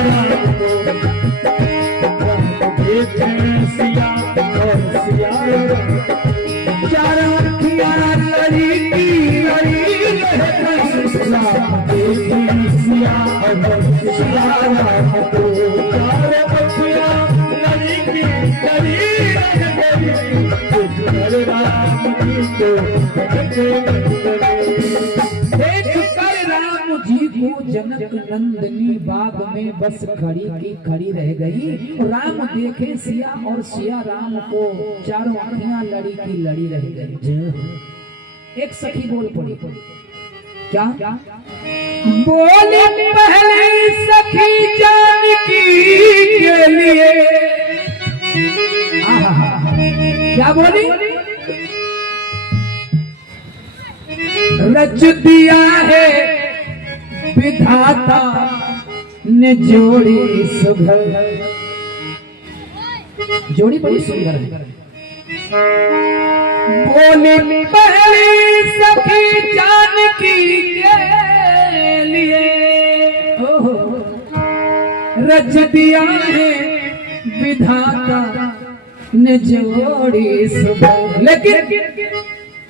राम को देखे सिया और सिया चार अखियां लड़ी की लड़ी रहे राम देखे सिया और सिया राम को चार अखियां लड़ी की लड़ी रहे राम जी को जनक नंदनी बाग में बस खड़ी की खड़ी रह गई। राम देखे सिया और सिया राम को चारों आंखियां लड़ी की लड़ी रह गई। एक सखी बोल पड़ी क्या बोले पहले सखी जानकी के लिए क्या बोली रच दिया है विधाता ने जोड़ी सुघर। जोड़ी बड़ी सुंदर है। बोली पहली सखी जानकी के लिए रच दिया है विधाता ने जोड़ी सुघर। लेकिन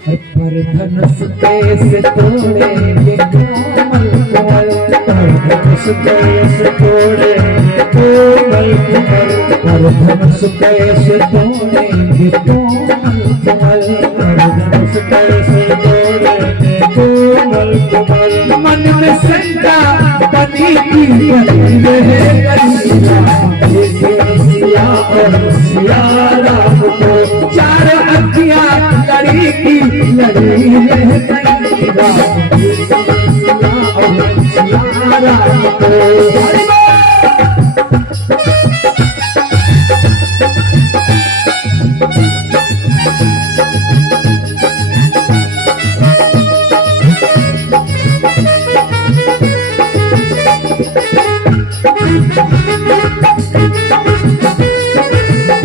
पर धनुष कैसे तोड़ेंगे कोमल कोमल, पर धनुष कैसे तोड़ेंगे कोमल कोमल, पर धनुष कैसे तोड़ेंगे कोमल कोमल, पर धनुष कैसे तोड़ेंगे कोमल कोमल। मन में शंका बनी की बनी रहे सिया और सिया राम को चार अखियां लड़ी की लड़ी रह गई राम को।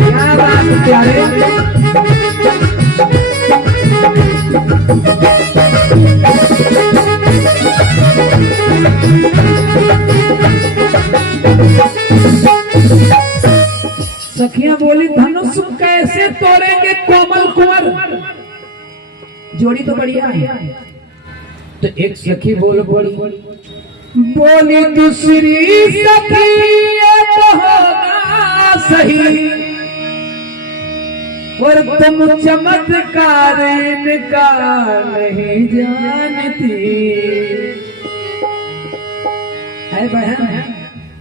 क्या बात प्यारे सखियां बोली धनुष कैसे तोड़ेंगे कोमल कुंवर। जोड़ी तो बढ़िया है। तो एक सखी बोल पड़ी बोली दूसरी सखी ये तो होगा सही और तुम चमत्कार इनका नहीं जानती। है बहन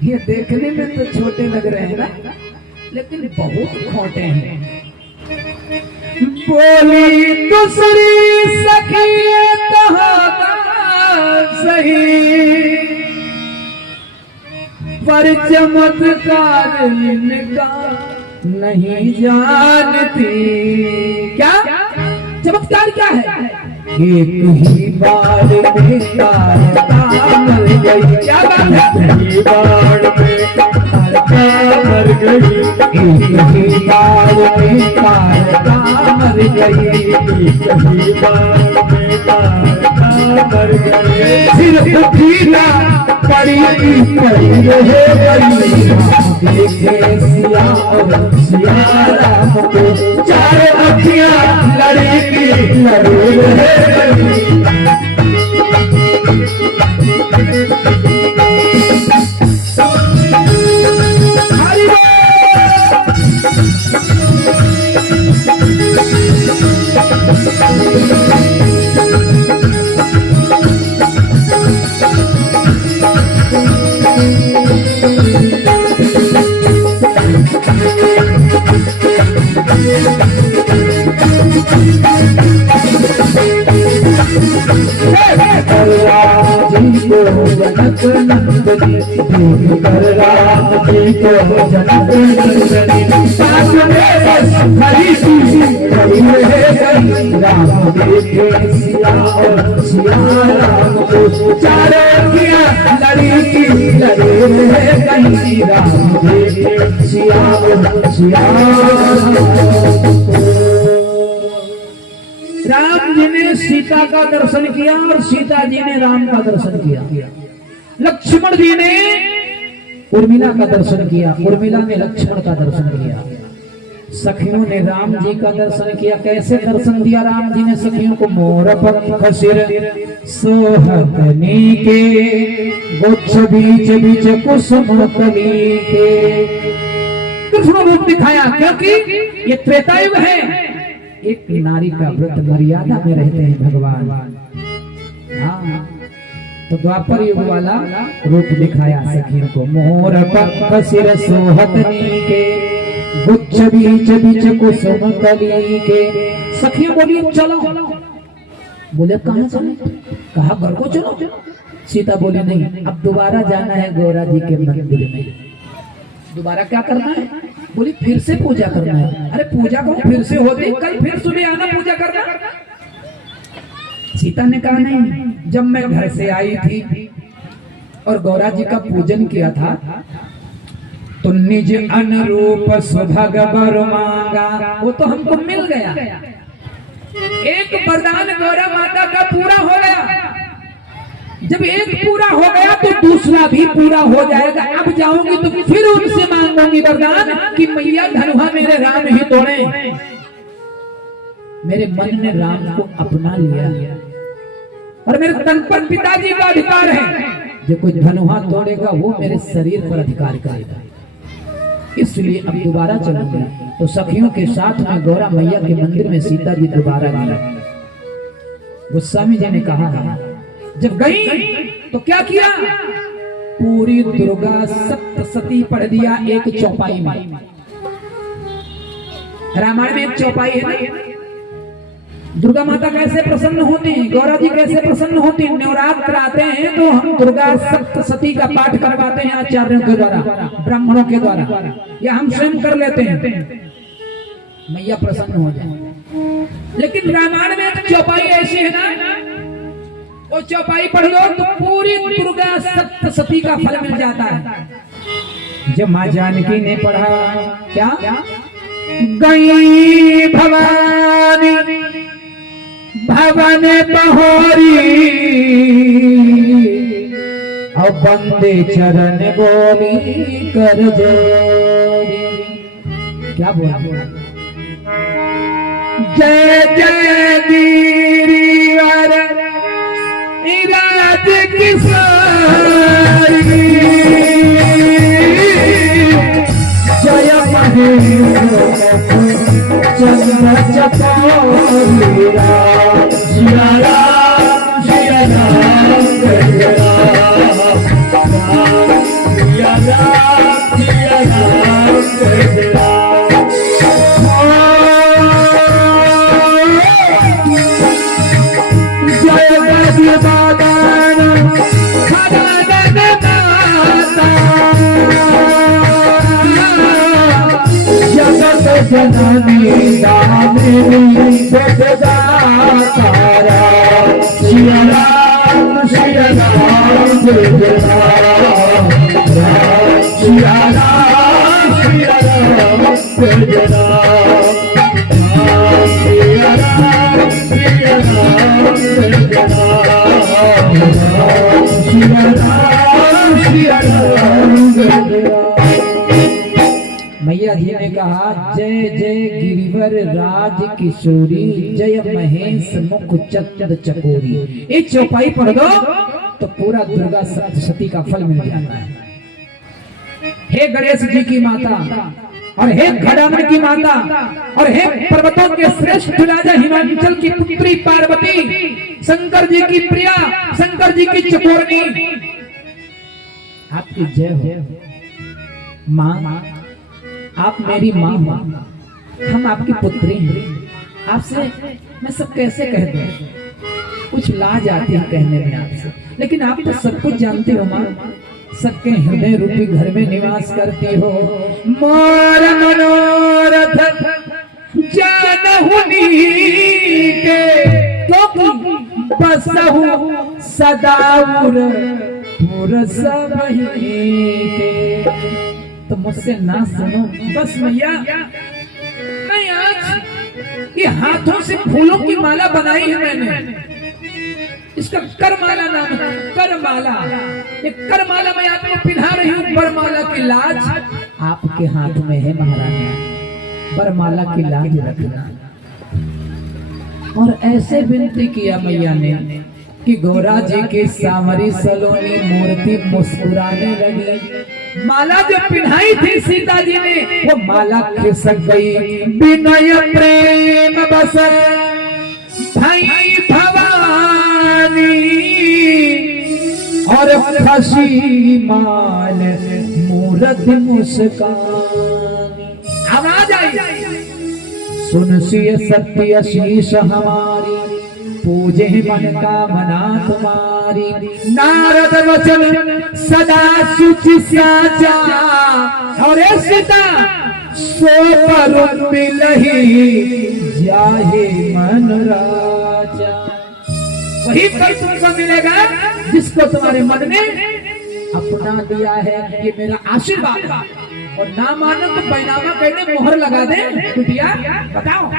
ये देखने में तो छोटे लग रहे हैं ना, लेकिन बहुत खोटे हैं। बोली दूसरी सखी तो होगा सही पर चमत्कार इनका नहीं जानती। क्या चमत्कार क्या है? एक ही बार में तारका मर गई। क्या बात है? एक ही बार में तारका मर गई, एक ही बार में तारका मर गई, एक ही बार में तारका मर गई। सिर उठी ना पड़ी पड़ी रहे देखे सिया और सिया राम को चार अखियां लड़ी की लड़ी रहे। जनक नंदनी कर राम जी को जनक नंदनी साथ में बस खड़ी सी खड़ी रहे गई। राम देखे सिया और सिया राम को चारों अखियां लड़ी की लड़ी रहे गई। राम देखे सिया और सिया राम जी ने सीता का दर्शन किया और सीता जी ने राम का दर्शन किया। लक्ष्मण जी ने उर्मिला का दर्शन किया, उर्मिला ने लक्ष्मण का दर्शन किया, सखियों ने राम जी का दर्शन किया। कैसे दर्शन दिया राम जी ने सखियों को? मोर पंख सिर सोहतनी के, गुच्छ बीच बीच कुसुम कली के। कृष्ण रूप दिखाया, क्योंकि ये त्रेता युग है, एक नारी का व्रत मर्यादा में रहते हैं भगवान। हाँ, तो द्वापर युग वाला रूप दिखाया सखियों को। मोर पंख सिर सोहतनी के, गुच्छ बीच बीच कुसुम कली के। सखियों बोली चलो, बोले कहाँ चलो? कहा घर को चलो। सीता बोली नहीं, अब दोबारा जाना है गौरा जी के मंदिर में। दोबारा क्या करना है? बोली फिर से पूजा करना है। अरे पूजा को फिर से होती, कल फिर सुबह आना पूजा करना। सीता ने कहा नहीं, जब मैं घर से आई थी और गौरा जी का पूजन किया था तो निज अनुरूप सुभग वर मांगा, वो तो हमको मिल गया। एक वरदान गौरा माता का पूरा हो गया। जब एक पूरा हो गया तो दूसरा भी पूरा हो जाएगा। अब जाऊंगी तो फिर उनसे मांगूंगी वरदान कि मैया धनुहा मेरे राम ही तोड़े। मेरे मन ने राम को अपना लिया और मेरे तन पर पिताजी का अधिकार है। जो कोई धनुहा तोड़ेगा वो मेरे शरीर पर अधिकार करेगा, इसलिए अब दोबारा चलूंगी। तो सखियों के साथ में गौरा मैया के मंदिर में सीता जी दोबारा गई। गोस्वामी जी ने कहा जब गई तो क्या किया? पूरी दुर्गा सप्तशती पढ़ दिया एक चौपाई में। रामायण में एक चौपाई है ना, दुर्गा माता कैसे प्रसन्न होती हैं, गौरा जी कैसे प्रसन्न होती हैं। नवरात्र आते हैं तो हम दुर्गा सप्तशती का पाठ करवाते हैं आचार्यों के द्वारा, ब्राह्मणों के द्वारा, या हम स्वयं कर लेते हैं, मैया प्रसन्न हो जाए। लेकिन रामायण में एक चौपाई ऐसी है ना, वो चौपाई पढ़ लो तो पूरी दुर्गा सप्तशती का फल मिल जाता है। जब माँ जानकी ने पढ़ा क्या? गई भवानी भवन बहोरी, अब बंदे चरण बोली कर जोरी। क्या बोला? जय जय गिरिवर राज किशोरी, जय महेश चंद्र चकोरी। सिया राम सिया राम जय राम, सिया राम सिया राम जय राम। जय गजबादन खदानन माता, जगत जननी दामिनी जगदातारा। सिया राम सिया राम जय राम, सिया राम सिया राम जय राम, सिया राम सिया राम जय राम, सिया राम सिया राम जय राम। मैया जी ने कहा जय जय गिरिवर राज किशोरी, जय महेश मुख चक्र चकोरी। एक चौपाई पढ़ दो तो पूरा दुर्गा सप्तशती का फल मिल जाता है। हे गणेश जी की माता, और हे खड़ामण की माता, और हे पर्वतों के श्रेष्ठ राजा हिमाचल की पुत्री पार्वती, शंकर जी की प्रिया, शंकर जी की चकोरनी, आपकी जय हो। माँ, आप मेरी माँ, हम आपकी पुत्री हैं। आपसे मैं सब कैसे कह दूं, कुछ लाज आती है कहने में आपसे, लेकिन आप तो सब कुछ जानते हो माँ। सबके हृदय रूपी घर में निवास करती हो। मोर मनोरथ जानहु नीके, क्योंकि बसहु सदाउर पुर सबही के। तो मुझसे ना सुनो बस मैया, मैं आज ये हाथों से फूलों की माला बनाई है मैंने, इसका करमाला नाम है। करमाला, ये करमाला मैं आपको पिन्हा रही हूँ वरमाला लाज आपके हाथ में है महारानी, वरमाला की लाज रखना। और ऐसे विनती किया मैया ने कि गौरा जी की सांवरी सलोनी मूर्ति मुस्कुराने लगी। माला जो पिन्हाई थी सीता जी ने, वो माला खिसक गई। विनय प्रेम बस भाई भवानी और खसी माल मूर्ति मुस्कानी। आवाज आई, सुन सिय सत्य शीश हमारी, पूजे मन कामना तुम्हारी। नारद वचन सदा सुचि साचा, और सीता सो पर मिलही जाहे मन राजा। वही फल तुमको मिलेगा जिसको तुम्हारे मन में अपना दिया है, ये मेरा आशीर्वाद। और ना मानो तो बैनामा कहने मोहर लगा दे। कुटिया बताओ।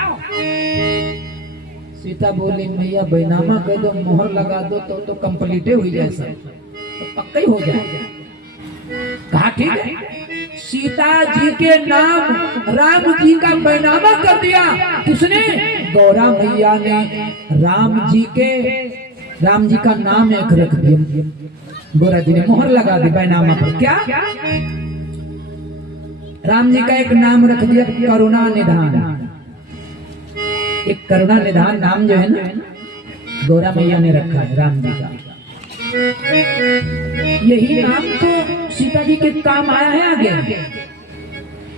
सीता बोली मैया बैनामा कह दो, मोहर लगा दो तो कंप्लीट हुई जाए, सब तो पक्का ही हो जाएगा। कहा ठीक है। सीता जी के नाम राम जी का बैनामा कर दिया। किसने? गौरा मैया ने राम जी का नाम एक रख दिया। गौरा जी ने मोहर लगा दी बैनामा पर। क्या? राम जी का एक नाम रख दिया, करुणा निधान। एक करुणा निधान नाम जो है ना, गौरा मैया ने रखा है राम जी का। यही नाम तो सीता जी के काम आया है आगे।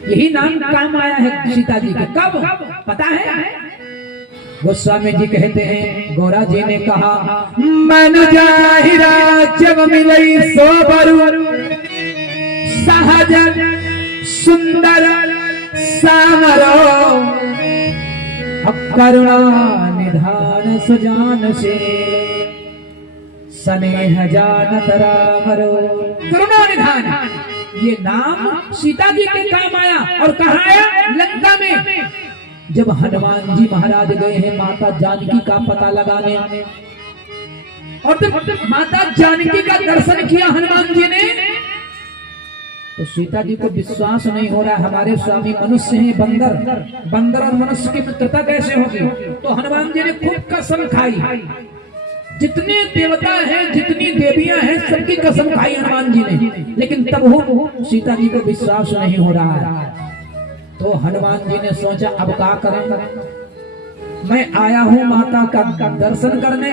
यही नाम काम आया है सीता जी के। कब पता है? गोस्वामी जी कहते हैं, गौरा जी ने कहा, मन जाहिरा जब मिलई सो बरु, सहज सुंदर सामरो, करुणा निधान सुजान से, स्नेह जानत रामरो। करुणा निधान, ये नाम सीता जी के काम आया। और कहाँ आया? लंका में। जब हनुमान जी महाराज गए हैं माता जानकी का पता लगाने, और जब माता जानकी का दर्शन किया हनुमान जी ने, तो सीता जी को विश्वास नहीं हो रहा, हमारे स्वामी मनुष्य हैं, बंदर और मनुष्य की मित्रता कैसे होगी। तो हनुमान जी ने खूब कसम खाई। जितने देवता हैं, जितनी देवियां हैं, सबकी कसम खाई हनुमान जी ने। लेकिन तब वो सीता जी को विश्वास नहीं हो रहा है। तो हनुमान जी ने सोचा अब क्या करें, मैं आया हूँ माता का दर्शन करने,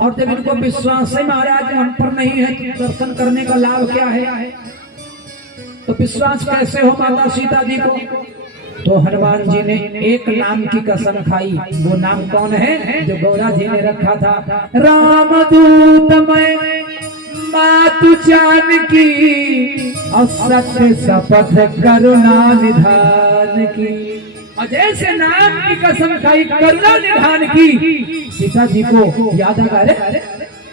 और जब इनको विश्वास है महाराज हम पर नहीं है, तो दर्शन करने का लाभ क्या है? तो विश्वास कैसे हो माता सीता जी को? तो हनुमान जी ने एक नाम की कसम खाई। वो नाम कौन है? जो गौरा जी ने रखा था, रामदूत मैं मातु जानकी, और सत्य शपथ करुणा निधान की। और जैसे नाम की कसम खाई करुणा निधान की, सीता जी को याद आ गया, अरे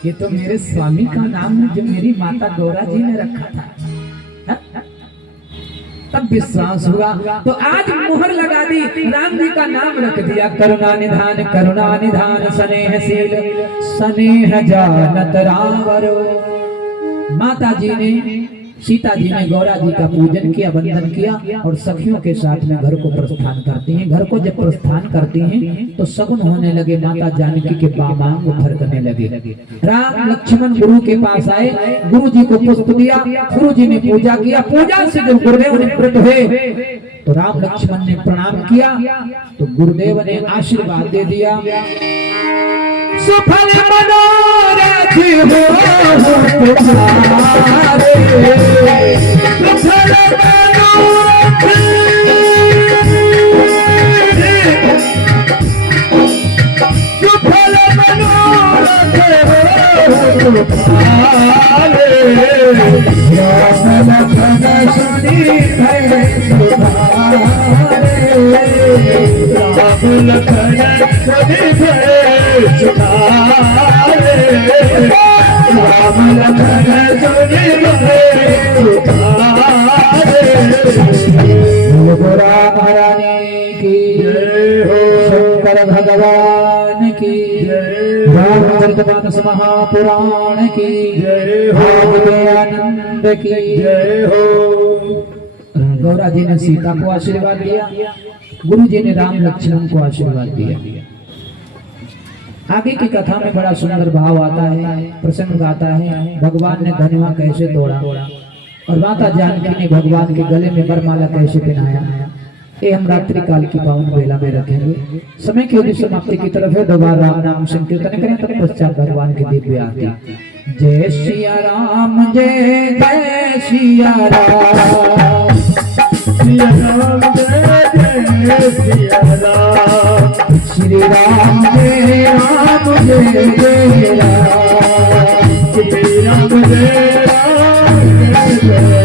ये तो मेरे स्वामी का नाम है जो मेरी माता गौरा जी ने रखा था। तब विश्वास हुआ। तो आज मोहर लगा दी, राम जी का नाम रख दिया, करुणा निधान स्नेहशील, स्नेह जानत रामरो। माता जी ने, सीता जी ने गौरा जी का पूजन किया, वंदन किया, और सखियों के साथ में घर को प्रस्थान करती हैं। घर को जब प्रस्थान करती हैं तो सगुन होने लगे, माता जानकी के बामांग फरकने लगे। राम लक्ष्मण गुरु के पास आए, गुरु जी को पुष्प दिया, गुरु जी ने पूजा किया। पूजा से जब गुरुदेव ने प्रकट हुए तो राम लक्ष्मण ने प्रणाम किया, तो गुरुदेव ने आशीर्वाद दे दिया, सुफल मनोरथ हो तुम्हारे, सुफल मनोरथ, सुफल मनोरथ हो तुम्हारे, राम लखन सुनी है तुम्हारे, राम लखन सुनी है सुधारे, राम लखन सुनी है सुधारे। गौरा महारानी की जय हो, शंकर भगवान की जय, रामचरितमानस महापुराण की जय हो, आनंद की जय हो। गौरा जी ने सीता को आशीर्वाद दिया, गुरु जी ने राम लक्ष्मण को आशीर्वाद दिया। आगे की कथा में बड़ा सुंदर भाव आता है, प्रसंग आता है, भगवान ने धनुआ कैसे तोड़ा और माता जानकी ने भगवान के गले में वरमाला कैसे पहनाया। ये हम रात्रि काल की पावन बेला में रखेंगे। समय की यदि समाप्ति की तरफ है, दोबारा राम नाम संकीर्तन करें, तब पश्चात भगवान की दिव्य आरती। जय सिया राम, जय जय सिया राम, सिया राम जय जय सिया राम, श्री राम जय राम जय जय राम, श्री राम जय राम जय जय